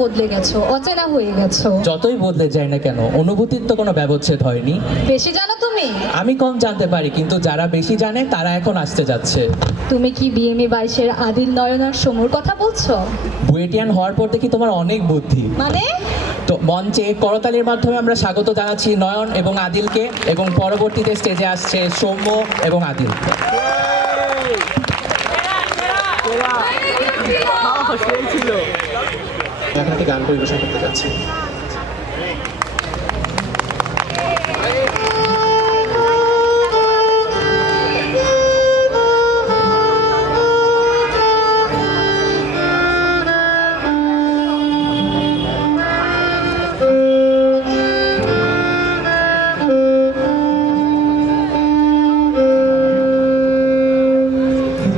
বদলে গেছো, অচেনা হয়ে গেছো। যতই বদলে যায় না কেন, অনুভূতির তো কোনো ব্যবচ্ছেদ হয়নি। বেশি জানো তুমি? আমি কম জানতে পারি, কিন্তু যারা বেশি জানে তারা এখন আসতে যাচ্ছে। তুমি কি বিএমএ 22-এর আদিল, নয়ন আর সমুর কথা বলছো? বুয়েটিয়ান হওয়ার পর দেখি তোমার অনেক বুদ্ধি। মানে? তো মঞ্চে করতালির মাধ্যমে আমরা স্বাগত জানাচ্ছি নয়ন এবং আদিলকে, এবং পরবর্তীতে স্টেজে আসছে সৌম্য এবং আদিল। এখন একটি গান পরিবেশন করতে যাচ্ছি।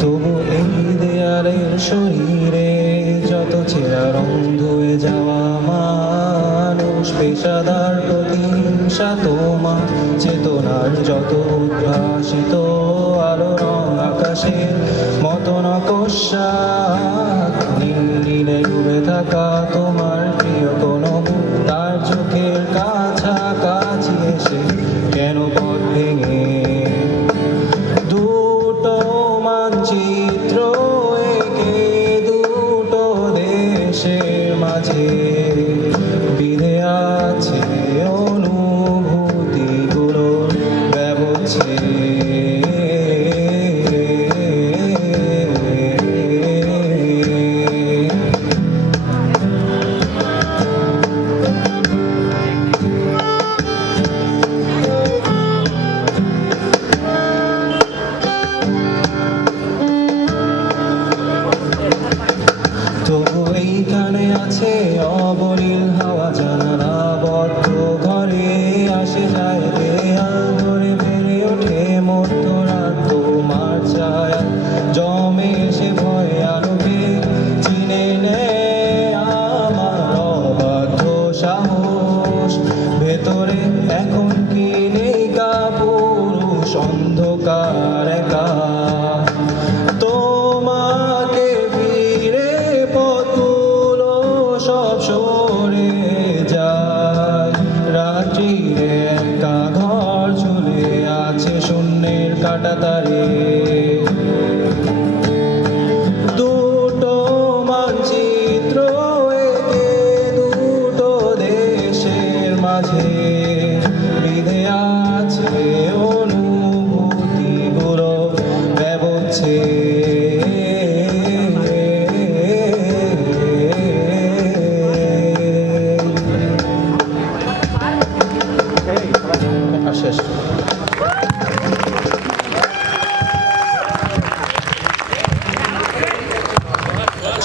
তবু এই দেয়ালের শরীরে যত চেরা রং ধুয়ে যাওয়া মানুষ, পেশাদার প্রতিহিংসা তোমার চেতনার যত উদ্ভাসিত আলো রং আকাশের মতো নকশা, নীলে ডুবে থাকা তোমার প্রিয় কোনো মুখ তার চোখের কাছাকাছি এসে কেন পথ ভেঙে দুটো মানচিত্র এঁকে দুটো দেশের মাঝে বিধে আছে অনুভূতিগুলো ব্যবচ্ছেদ। তবু এইখানে আছে অবনীল হাওয়া, জানালা বদ্ধ ঘরে আসে যায় দেয়াল ধরে বেড়ে ওঠে মধ্যরাত, তোমার ছায়া জমে এসে ভয়ে আলোকে চিনে নেয় আমার অবাধ্য সাহস। ভেতরে এখন কি নেই কাপুরুষ অন্ধকার একা, তোমাকে ফিরে পথগুলো সব সরে যায়। রাত্রির একা ঘর ঝুলে আছে শূন্যের কাঁটাতারে, দুটো মানচিত্র এঁকে দুটো দেশের মাঝে বিধে আছে অনুভূতিগুলো ব্যবচ্ছেদ। শেষ।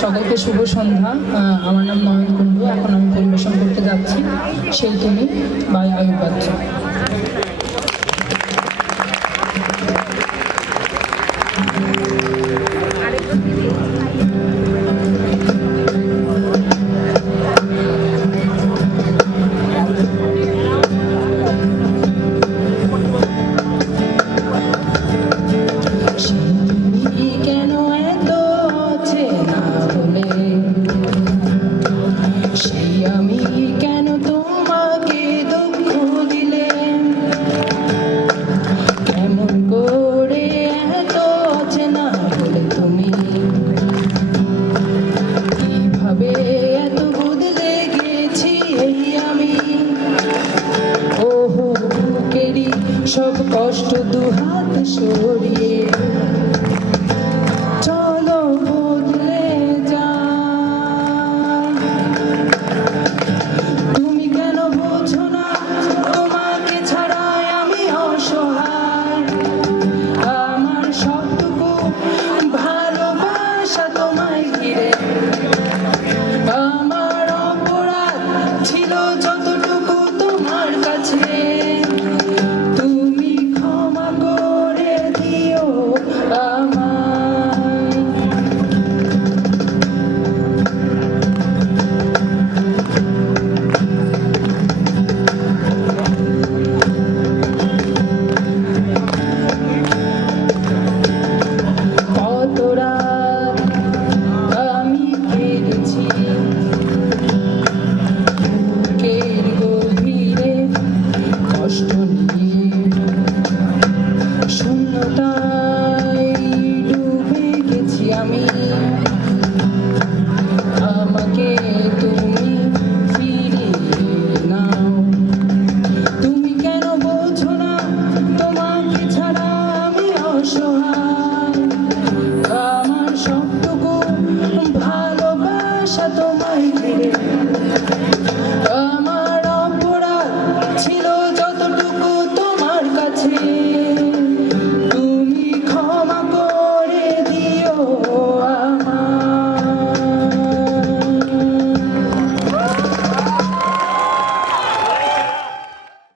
সকলকে শুভ সন্ধ্যা। আমার নাম নয়ন কুণ্ডু। এখন আমি পরিবেশন করতে যাচ্ছি সেই তুমি বাই আয়ুব বাচ্চ। কেন এত চেনা হলে, সেই আমি কেন তোমাকে দুঃখ দিলে, কেমন করে এত চেনা হলে তুমি, কিভাবে এত বদলে গেছি এই আমি। ওহো বুকেরই সব কষ্ট দুহাত সরিয়ে চলো বদলে যাই। তুমি কেন বোঝো না তোমাকে ছাড়াই আমি অসহায়, আমার সবটুকু ভালোবাসা তোমায় ঘিরে, আমার অপরাধ ছিল যতটুকু তোমার কাছে, তুমি ক্ষমা করে দিও অসহায়